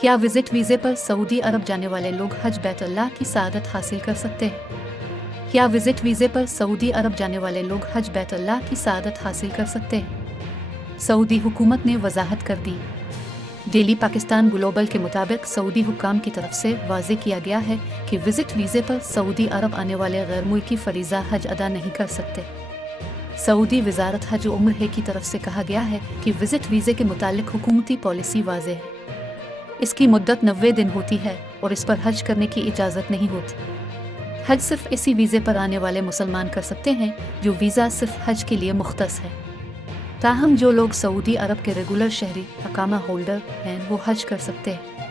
क्या विजिट वीज़े पर सऊदी अरब जाने वाले लोग हज बैतुल्लाह की सआदत हासिल कर सकते हैं? क्या विजिट वीज़े पर सऊदी अरब जाने वाले लोग हज बैतुल्लाह की सआदत हासिल कर सकते हैं? सऊदी हुकूमत ने वजाहत कर दी। डेली पाकिस्तान ग्लोबल के मुताबिक सऊदी हुक्काम की तरफ से वाज़े किया गया है कि विजिट वीज़े पर सऊदी अरब आने वाले गैर मुल्की फरीज़ा हज अदा नहीं कर सकते। सऊदी वजारत हज व उम्र की तरफ से कहा गया है कि विजिट वीज़े के मुतालिक हुकूमती पॉलिसी वाज़े है। इसकी मुद्दत 90 दिन होती है और इस पर हज करने की इजाज़त नहीं होती। हज सिर्फ इसी वीज़े पर आने वाले मुसलमान कर सकते हैं जो वीज़ा सिर्फ हज के लिए मुख्तस है। ताहम जो लोग सऊदी अरब के रेगुलर शहरी अकामा होल्डर हैं वो हज कर सकते हैं।